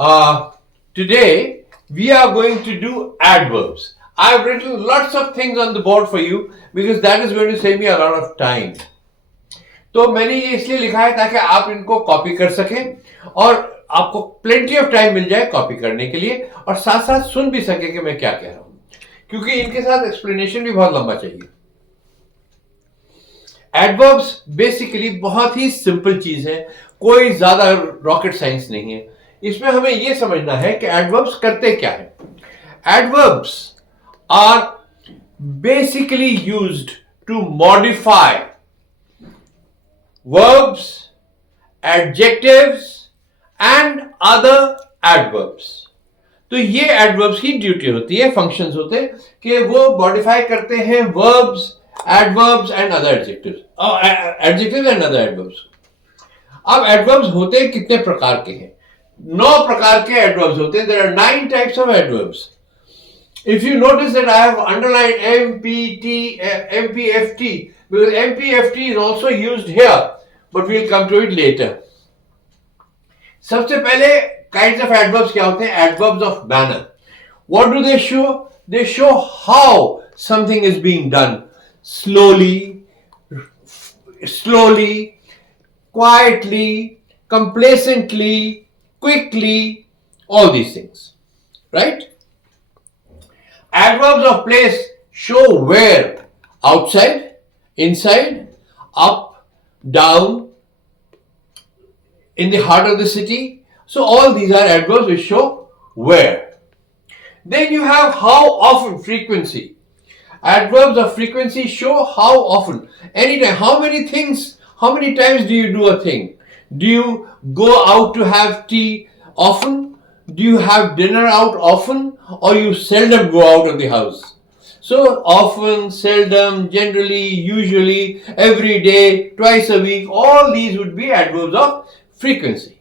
Today we are going to do adverbs. I've written lots of things on the board for you because that is going to save me a lot of time. तो मैंने ये इसलिए लिखा है ताकि आप इनको copy कर सकें और आपको प्लेंटी ऑफ टाइम मिल जाए कॉपी करने के लिए और साथ साथ सुन भी सके कि मैं क्या कह रहा हूं, क्योंकि इनके साथ एक्सप्लेनेशन भी बहुत लंबा चाहिए. एडवर्ब्स बेसिकली बहुत ही सिंपल चीज है, कोई ज्यादा रॉकेट साइंस नहीं है. इसमें हमें यह समझना है कि एडवर्ब्स करते क्या है. Adverbs are basically used to modify verbs, adjectives and other adverbs. तो ये adverbs की ड्यूटी होती है, फंक्शंस होते हैं कि वो मॉडिफाई करते हैं verbs, adverbs and other adjectives, adjectives and other adverbs. अब adverbs होते कितने प्रकार के हैं? 9 प्रकार के adverbs होते हैं. There are 9 types of adverbs. If you notice that I have underlined MPFT, because MPFT is also used here, but we'll come to it later. सबसे पहले kinds of adverbs क्या होते हैं? Adverbs of manner. What do they show? They show how something is being done. Slowly, quietly, complacently, quickly, all these things. Right? Adverbs of place show where, outside, inside, up, down, in the heart of the city. So all these are adverbs which show where. Then you have how often, frequency. Adverbs of frequency show how often, anytime, how many things, how many times do you do a thing? Do you go out to have tea often? Do you have dinner out often, or you seldom go out of the house? So often, seldom, generally, usually, every day, twice a week, all these would be adverbs of frequency.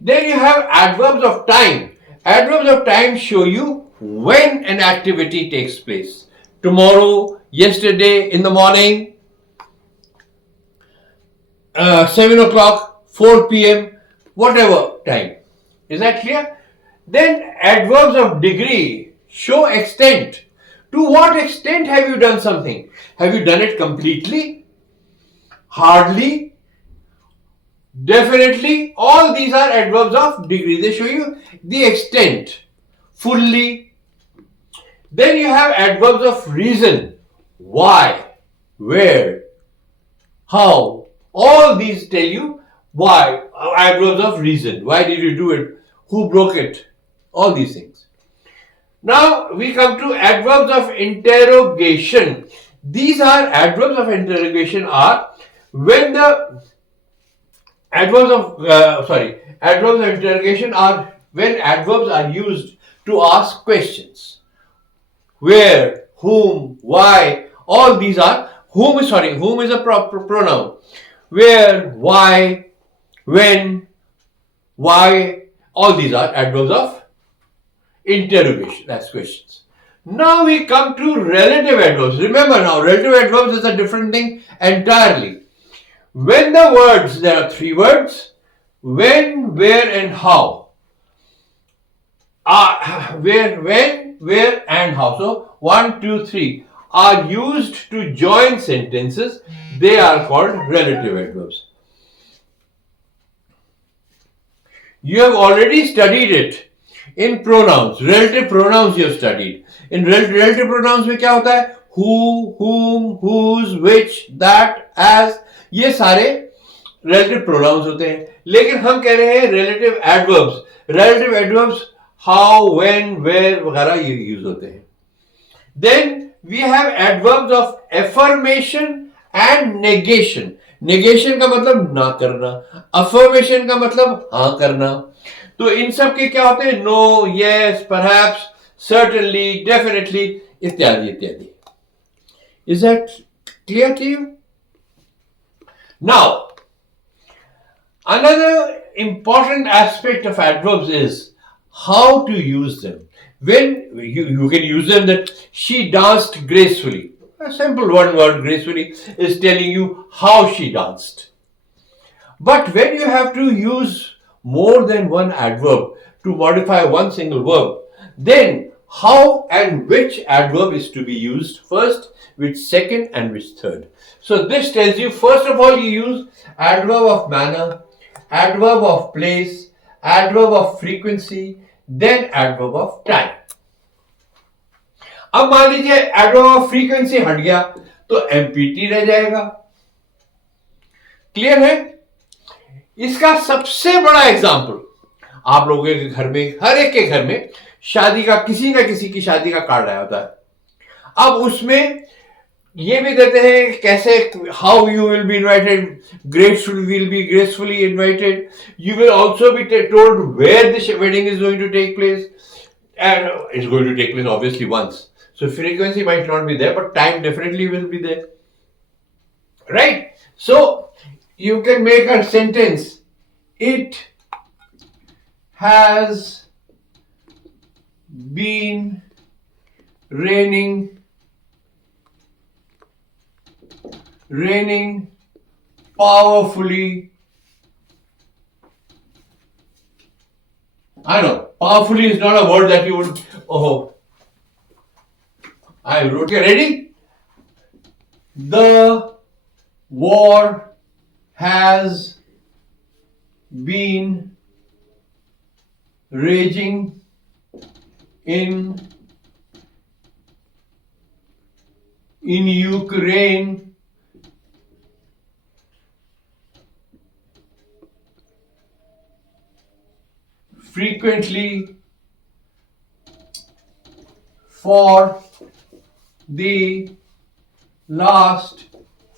Then you have adverbs of time. Adverbs of time show you when an activity takes place. Tomorrow, yesterday, in the morning, 7 o'clock, 4 p.m., whatever time. Is that clear? Then adverbs of degree show extent. To what extent have you done something? Have you done it completely? Hardly? Definitely? All these are adverbs of degree. They show you the extent. Fully. Then you have adverbs of reason. Why? Where? How? All these tell you why. Adverbs of reason. Why did you do it? Who broke it? All these things. Now we come to adverbs of interrogation. These are adverbs of interrogation are when the adverbs of interrogation are when adverbs are used to ask questions. Where, whom, why, all these are whom is a pronoun. Where, why, when, why, all these are adverbs of interrogation, that's questions. Now we come to relative adverbs. Remember now, relative adverbs is a different thing entirely. When the words, there are 3 words, when, where and how. Where, when, where and how. So 1, 2, 3 are used to join sentences. They are called relative adverbs. You have already studied it in pronouns. Relative pronouns you have studied. In relative pronouns में क्या होता है? Who, whom, whose, which, that, as. ये सारे relative pronouns होते हैं. लेकिन हम कह रहे हैं relative adverbs. Relative adverbs how, when, where वगैरह ये यूज होते हैं. Then we have adverbs of affirmation and negation. Negation का मतलब ना करना, अफर्मेशन का मतलब हाँ करना. तो इन सब के क्या होते हैं? No, yes, perhaps, certainly, definitely, इत्यादि इत्यादि. Is that clear to you? Now another important aspect of adverbs is how to use them. When you can use them, that she danced gracefully. A simple one word, gracefully, is telling you how she danced. But when you have to use more than one adverb to modify one single verb, then how and which adverb is to be used first, which second, and which third. So this tells you, first of all, you use adverb of manner, adverb of place, adverb of frequency, then adverb of time. अब मान लीजिए adverb of frequency हट गया तो empty रह जाएगा. Clear है? इसका सबसे बड़ा एग्जांपल आप लोगों के घर में, हर एक के घर में शादी का, किसी ना किसी की शादी का कार्ड आया होता है. अब उसमें ये भी देते हैं कैसे, how you will be invited, graceful will be gracefully invited. You will also be told where the wedding is going to take place, and it's going to take place obviously once. So frequency might not be there, but time definitely will be there. Right? So you can make a sentence. It has been raining powerfully. I know, powerfully is not a word that you would, oh, I wrote it. Ready? The war has been raging in Ukraine frequently for the last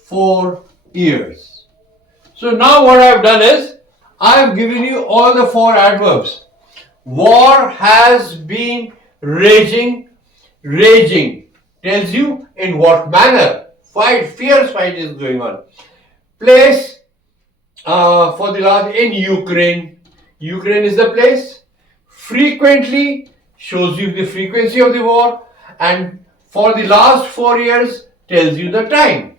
4 years. So now what I have done is I have given you all the 4 adverbs. War has been raging. Raging tells you in what manner. Fierce fight is going on. Place for the last, in Ukraine. Ukraine is the place. Frequently shows you the frequency of the war, and for the last 4 years tells you the time.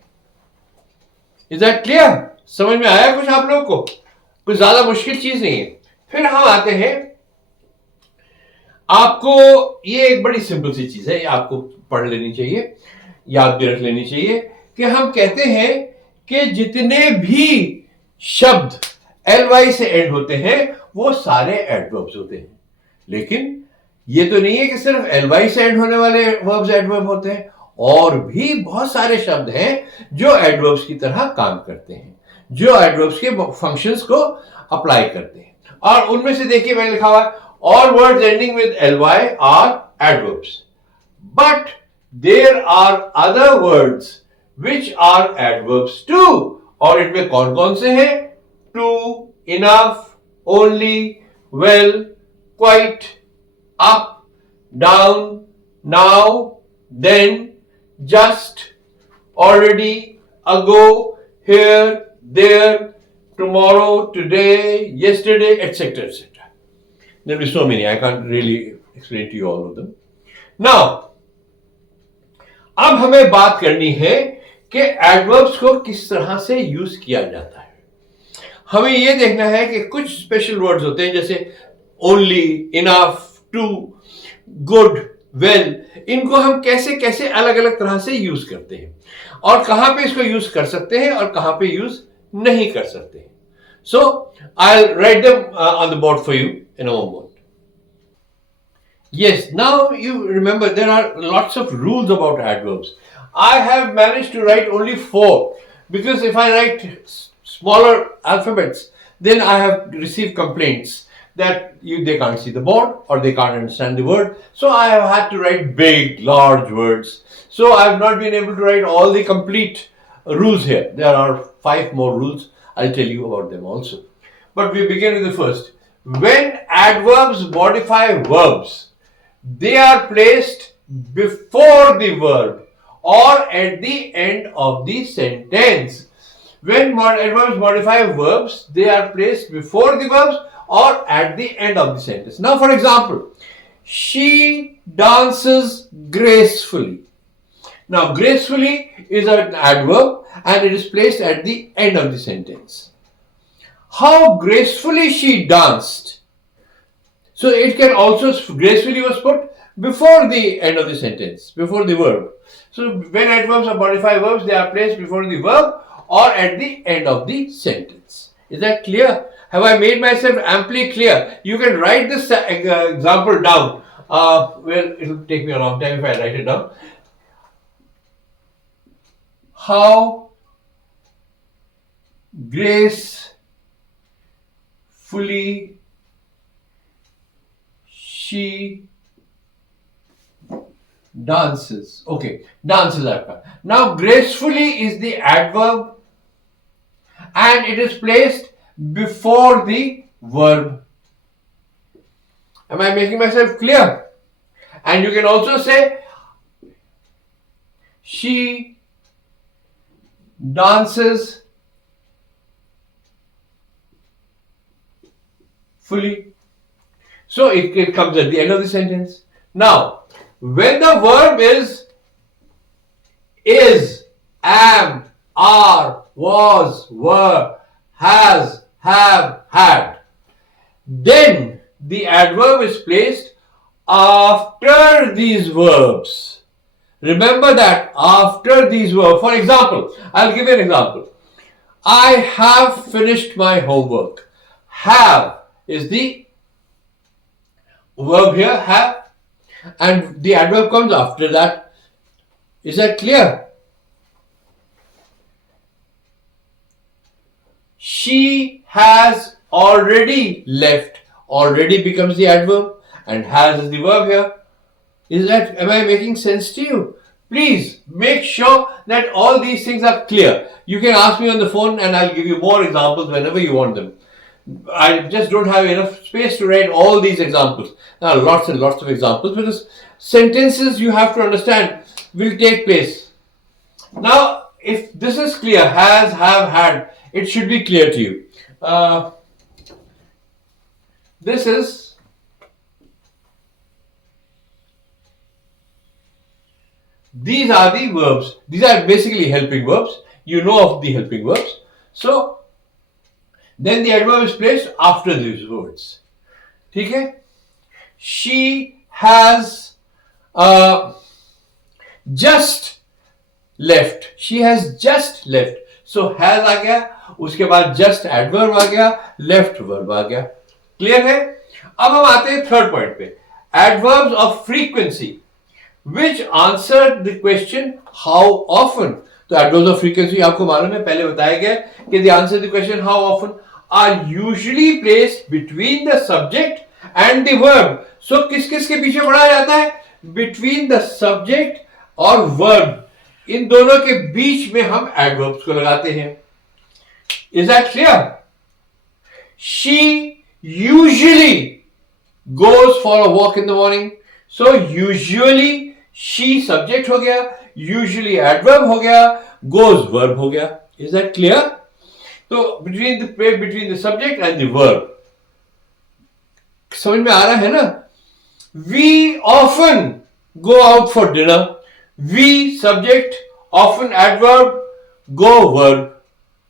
Is that clear? समझ में आया कुछ आप लोगों को? कुछ ज्यादा मुश्किल चीज नहीं है. फिर हम आते हैं, आपको ये एक बड़ी सिंपल सी चीज है, ये आपको पढ़ लेनी चाहिए, याद भी रख लेनी चाहिए, कि हम कहते हैं कि जितने भी शब्द ly से एंड होते हैं वो सारे एडवर्ब्स होते हैं. लेकिन ये तो नहीं है कि सिर्फ ly से एंड होने वाले वर्ब्स एडवर्ब होते हैं, और भी बहुत सारे शब्द हैं जो एडवर्ब्स की तरह काम करते हैं, जो एडवर्ब्स के फंक्शंस को अप्लाई करते हैं. और उनमें से देखिए मैंने लिखा हुआ है, all words ending with ly are adverbs, but there are other words which are adverbs too. और इनमें कौन कौन से हैं? to, enough, only, well, quite, up, down, now, then, just, already, ago, here, there, tomorrow, today, yesterday, etc. etc. There will be so many, I can't really explain to you all of them. Now, अब हमें बात करनी है कि adverbs को किस तरह से यूज किया जाता है. हमें यह देखना है कि कुछ स्पेशल वर्ड्स होते हैं जैसे only, enough, too, good, well, इनको हम कैसे कैसे अलग अलग तरह से यूज करते हैं और कहां पे इसको यूज कर सकते हैं और कहां पे यूज नहीं कर सकते हैं. So I will write them on the board for you in a moment. Yes, now you remember there are lots of rules about adverbs. I have managed to write only 4 because if I write smaller alphabets, then I have received complaints that they can't see the board or they can't understand the word. So I have had to write big, large words. So I have not been able to write all the complete rules here. There are 5 more rules. I'll tell you about them also. But we begin with the first. When adverbs modify verbs, they are placed before the verb or at the end of the sentence. When adverbs modify verbs, they are placed before the verbs or at the end of the sentence. Now, for example, she dances gracefully. Now, gracefully is an adverb and it is placed at the end of the sentence. How gracefully she danced. So it can also, gracefully was put before the end of the sentence, before the verb. So when adverbs or modified verbs, they are placed before the verb or at the end of the sentence. Is that clear? Have I made myself amply clear? You can write this example down. Well, it will take me a long time if I write it down. How gracefully she dances. Okay, dances are. Now, gracefully is the adverb and it is placed before the verb. Am I making myself clear? And you can also say she dances fully. So it comes at the end of the sentence. Now, when the verb is, am, are, was, were, has, have, had, then the adverb is placed after these verbs. Remember that, after these verbs. For example, I'll give you an example. I have finished my homework. Have is the verb here, have, and the adverb comes after that. Is that clear? She has already left. Already becomes the adverb and has is the verb here. Am I making sense to you? Please make sure that all these things are clear. You can ask me on the phone and I'll give you more examples whenever you want them. I just don't have enough space to write all these examples. There are lots and lots of examples because sentences, you have to understand, will take place. Now, if this is clear, has, have, had, it should be clear to you. These are the verbs. These are basically helping verbs. You know of the helping verbs. So, then the adverb is placed after these words. Okay? She has just left. She has just left. So has आ गया, उसके बाद just adverb आ गया, left verb आ गया. Clear है? अब हम आते हैं third point पे. Adverbs of frequency, which answer the question how often. तो adverbs of frequency आपको मालूम है, पहले बताया गया कि the answer the question how often are usually placed between the subject and the verb. So किस किस के पीछे पढ़ा जाता है? Between the subject और verb. इन दोनों के बीच में हम adverbs को लगाते हैं. Is that clear? She usually goes for a walk in the morning. So usually she subject हो गया, usually adverb हो गया, goes verb हो गया. Is that clear? So between the subject and the verb. समझ में आ रहा है ना? We often go out for dinner. We subject, often adverb, go verb.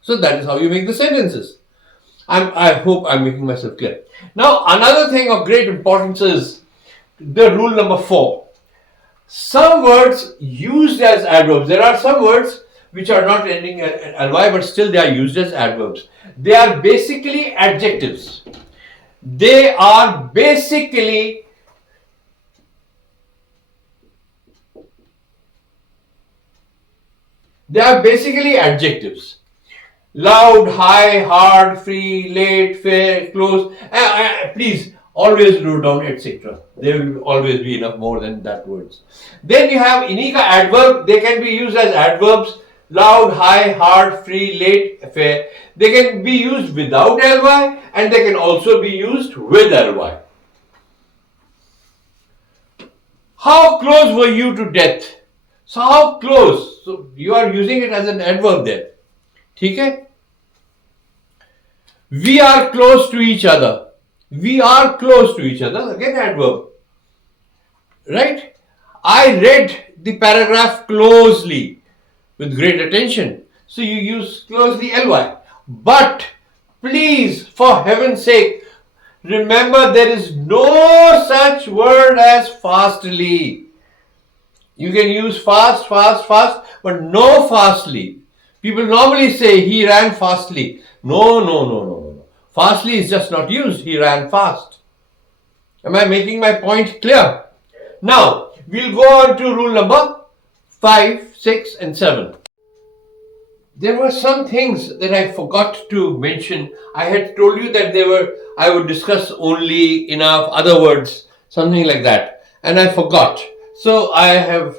So that is how you make the sentences. I hope I'm making myself clear. Now another thing of great importance is the rule number 4. Some words used as adverbs. There are some words which are not ending in ly, but still they are used as adverbs. They are basically adjectives. They are basically adjectives. Loud, high, hard, free, late, fair, close. Please always note down, etc. There will always be enough more than that words. Then you have inika adverb. They can be used as adverbs. Loud, high, hard, free, late, fair. They can be used without ly and they can also be used with ly. How close were you to death? So how close? So you are using it as an adverb there. ठीक है? We are close to each other. We are close to each other. Again adverb. Right? I read the paragraph closely with great attention. So you use closely ly. But Please, for heaven's sake, remember there is no such word as fastly. You can use fast, but no fastly. People normally say he ran fastly. No. Fastly is just not used. He ran fast. Am I making my point clear? Now, we'll go on to rule number 5, 6, and 7. There were some things that I forgot to mention. I had told you that I would discuss only enough other words, something like that, and I forgot. So I've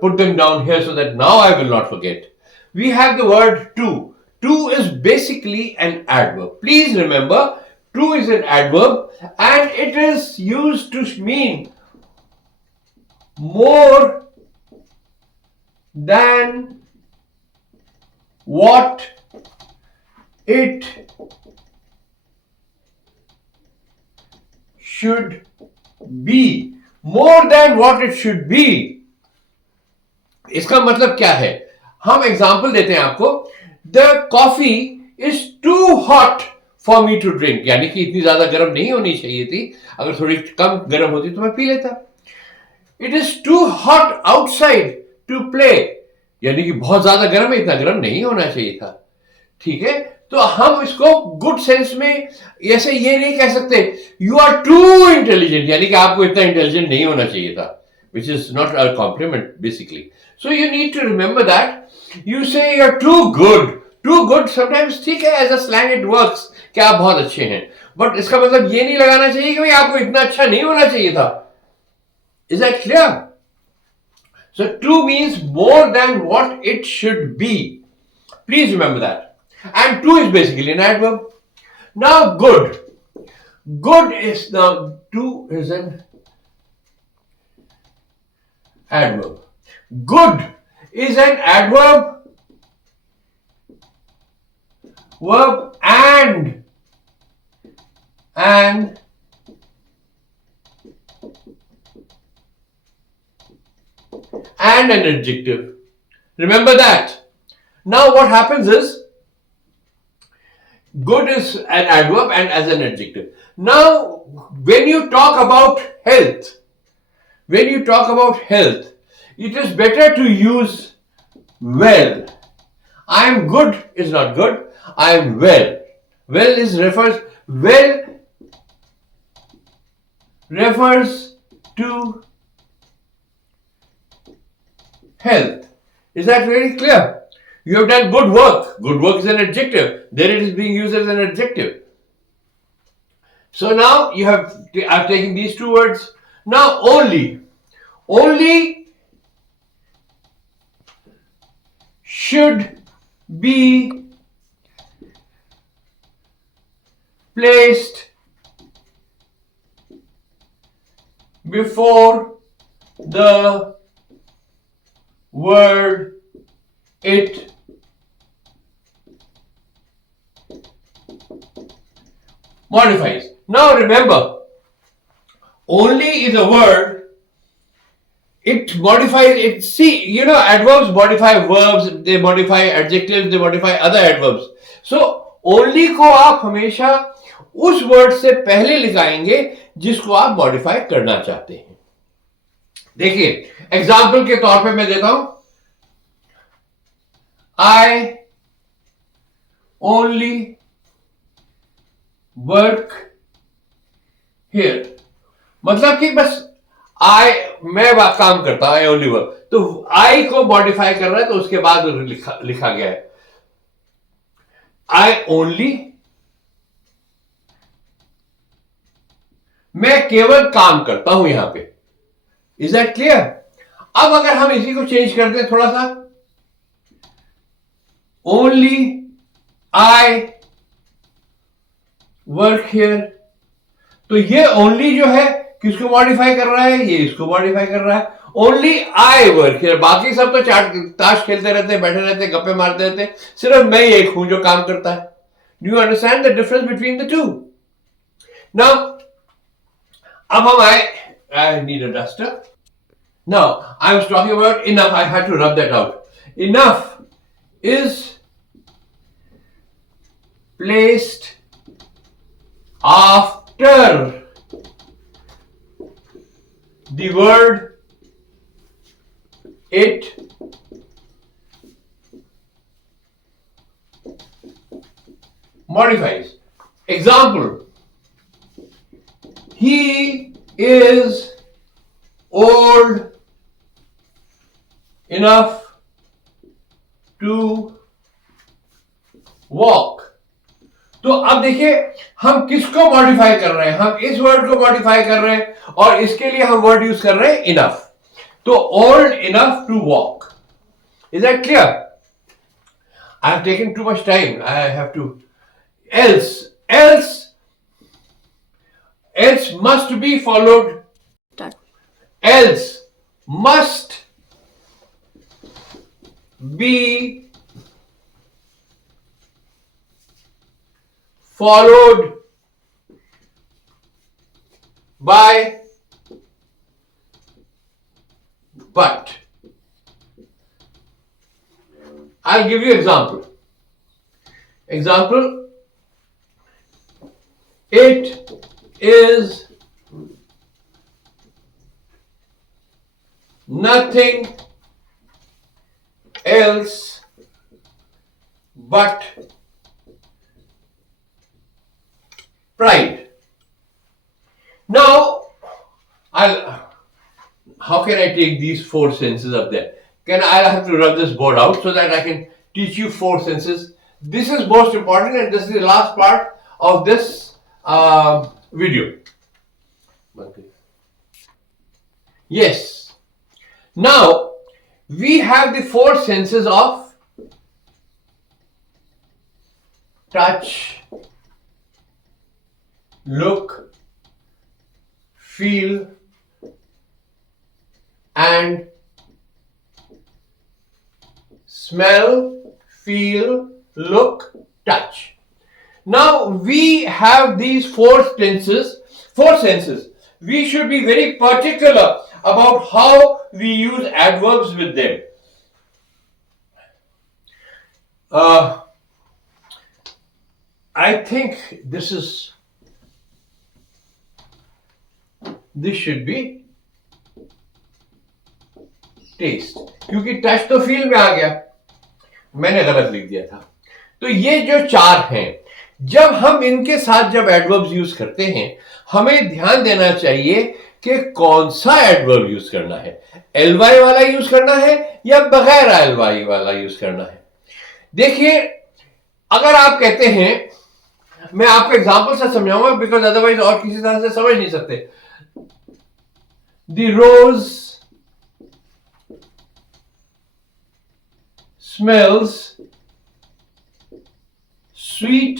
put them down here so that now I will not forget. We have the word to. To is basically an adverb. Please remember, to is an adverb and it is used to mean more than what it should be. More than what it should be. इसका मतलब क्या है? हम example देते हैं आपको. The coffee is too hot for me to drink. यानी कि इतनी ज्यादा गर्म नहीं होनी चाहिए थी. अगर थोड़ी कम गर्म होती तो मैं पी लेता. It is too hot outside to play. यानी कि बहुत ज्यादा गर्म है, इतना गर्म नहीं होना चाहिए था. ठीक है, तो हम इसको गुड सेंस में ऐसे ये नहीं कह सकते यू आर टू इंटेलिजेंट, यानी कि आपको इतना इंटेलिजेंट नहीं होना चाहिए था, which is not a compliment basically. So you need to remember that. You say you're too good. Too good sometimes ठीक है, as a slang it works कि आप बहुत अच्छे हैं, बट इसका मतलब ये नहीं लगाना चाहिए कि भाई आपको इतना अच्छा नहीं होना चाहिए था. Is that clear? So true means more than what it should be. Please remember that. And true is basically an adverb. Now good. Good is now true is an adverb. Good is an adverb, verb and an adjective. Remember that. Now what happens is good is an adverb and as an adjective. Now when you talk about health, it is better to use well. I am good is not good. I am well. Well refers to health. Is that very clear? You have done good work. Good work is an adjective. There it is being used as an adjective. So now I've taken these two words. Now only should be placed before the word it modifies. Now remember, only is a word. It modifies it. See, you know, adverbs modify verbs, they modify adjectives, they modify other adverbs. So only को आप हमेशा उस word से पहले लिखाएंगे जिसको आप modify करना चाहते हैं. देखिए, एग्जाम्पल के तौर पे मैं देता हूं. I only work here. मतलब कि बस मैं काम करता हूं. I only work. तो I को मॉडिफाई कर रहा है तो उसके बाद लिखा गया है I only. मैं केवल काम करता हूं यहां पे. Is that clear? अब अगर हम इसी को चेंज कर दें थोड़ा सा, only I work here, तो ये only जो है किसको मॉडिफाई कर रहा है? ये इसको मॉडिफाई कर रहा है. Only I work here. बाकी सब तो ताश खेलते रहते, बैठे रहते, गप्पे मारते रहते. सिर्फ मैं एक हूं जो काम करता है. Do you understand the difference between the two? Now अब हम I need a duster. Now I was talking about enough. I had to rub that out. Enough is placed after the word it modifies. Example, he is old enough to walk. तो अब देखिए हम किसको modify कर रहे हैं, हम इस वर्ड को मॉडिफाई कर रहे हैं और इसके लिए हम वर्ड यूज कर रहे हैं इनफ. तो old enough to walk. Is that clear? I have taken too much time. I have to. else must be followed. Else must be followed by but. I'll give you example. It is nothing else but pride. Now, how can I take these 4 senses up there? I'll have to rub this board out so that I can teach you 4 senses. This is most important and this is the last part of this video. Yes. Now, we have the 4 senses of touch, look, feel, and smell, feel, look, touch. Now we have these 4 senses. We should be very particular about how we use adverbs with them. I think this should be taste, क्योंकि touch तो feel में आ गया, मैंने गलत लिख दिया था. तो ये जो 4 हैं, जब हम इनके साथ जब एडवर्ब्स यूज करते हैं, हमें ध्यान देना चाहिए कि कौन सा एडवर्ब यूज करना है. एलवाई वाला यूज करना है या बगैर एलवाई वाला यूज करना है. देखिए, अगर आप कहते हैं, मैं आपको एग्जांपल से समझाऊंगा बिकॉज अदरवाइज और किसी तरह से समझ नहीं सकते. The rose smells sweet.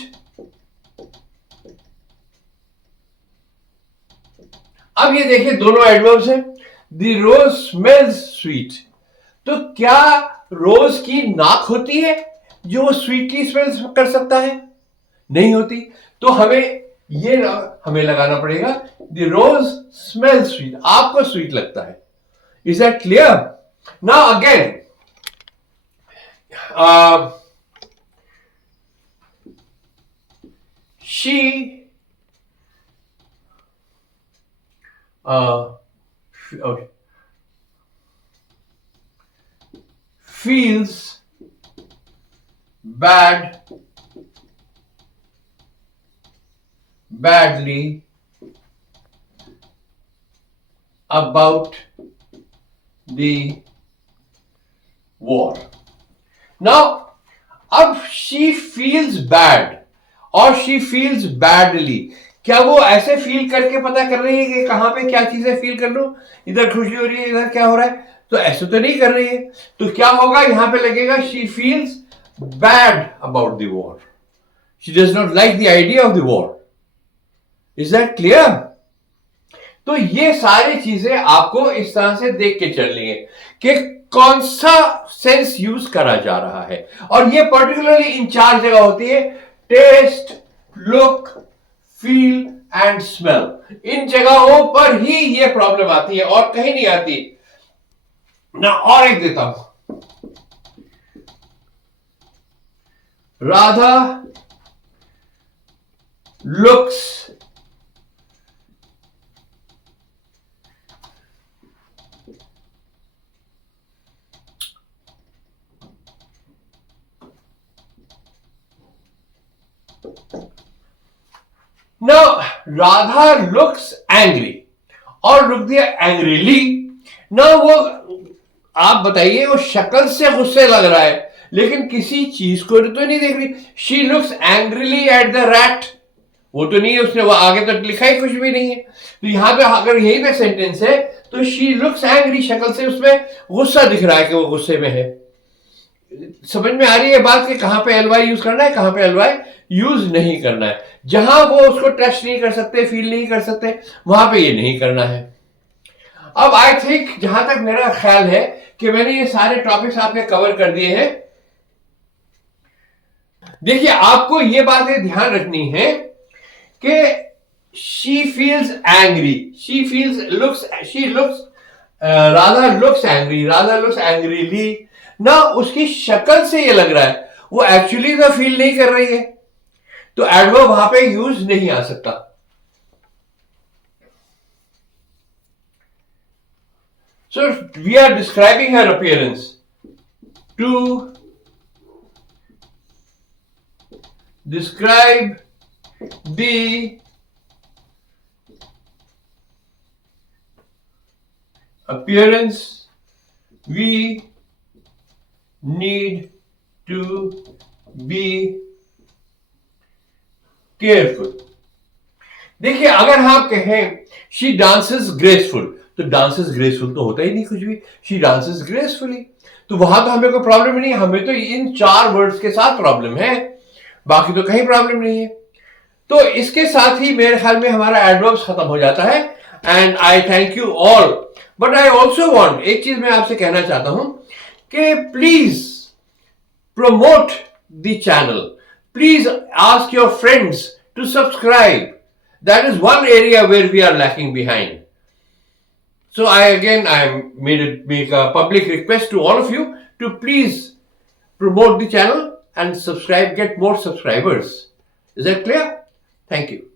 अब ये देखिए दोनों एडवर्ब्स हैं. The rose smells sweet. तो क्या रोज की नाक होती है जो वो स्वीट की स्मेल कर सकता है? नहीं होती. तो हमें लगाना पड़ेगा The rose smells sweet. आपको स्वीट लगता है. Is that clear? Now again, she feels badly about the war. Now, अब she feels bad और she feels badly, क्या वो ऐसे फील करके पता कर रही है कि कहां पे क्या चीजें फील कर लूं, इधर खुशी हो रही है, इधर क्या हो रहा है? तो ऐसे तो नहीं कर रही है. तो क्या होगा, यहां पे लगेगा she feels bad about the war. She does not like the idea of the war. Is that clear? तो ये सारी चीजें आपको इस तरह से देख के चलनी है कि कौन सा सेंस यूज करा जा रहा है. और ये पर्टिकुलरली इन 4 जगह होती है: test, look, feel and smell. इन जगहों पर ही ये प्रॉब्लम आती है और कहीं नहीं आती ना. और एक देता हूं. Radha looks now Radha looks angry और रुक दिया एंग्रीली ना वो आप बताइए वो शक्ल से गुस्से लग रहा है लेकिन किसी चीज को तो नहीं देख रही she looks angrily at the rat वो तो नहीं है उसने वो आगे तक लिखा ही कुछ भी नहीं है तो यहां पे अगर यही पे सेंटेंस है तो शी लुक्स एंग्री शक्ल से उसमें गुस्सा दिख रहा है कि वो गुस्से में है समझ में आ रही है बात कि कहां पे एलवाई यूज करना है कहां पे एलवाई यूज नहीं करना है जहां वो उसको टच नहीं कर सकते फील नहीं कर सकते वहां पे ये नहीं करना है अब आई थिंक जहां तक मेरा ख्याल है कि मैंने ये सारे टॉपिक्स आपके कवर कर दिए हैं देखिए आपको ये बातें ध्यान रखनी है कि she feels angry she looks Radha looks angrily ना उसकी शक्ल से ये लग रहा है वो एक्चुअली तो फील नहीं कर रही है तो एडवर्ब वहां पे यूज नहीं आ सकता So we are describing her appearance. To describe the appearance, we need to be careful. देखिए अगर हम कहें she dances graceful तो डांसेस ग्रेसफुल तो होता ही नहीं कुछ भी शी डांसेस ग्रेसफुली तो वहां तो हमें कोई प्रॉब्लम नहीं हमें तो इन 4 वर्ड्स के साथ प्रॉब्लम है बाकी तो कहीं प्रॉब्लम नहीं है तो इसके साथ ही मेरे ख्याल में हमारा एडवर्ब्स खत्म हो जाता है and I thank you all but I also want एक चीज मैं आपसे कहना चाहता हूं कि please promote the channel please ask your friends to subscribe that is one area where we are lacking behind So I make a public request to all of you to please promote the channel and subscribe, get more subscribers. Is that clear? Thank you.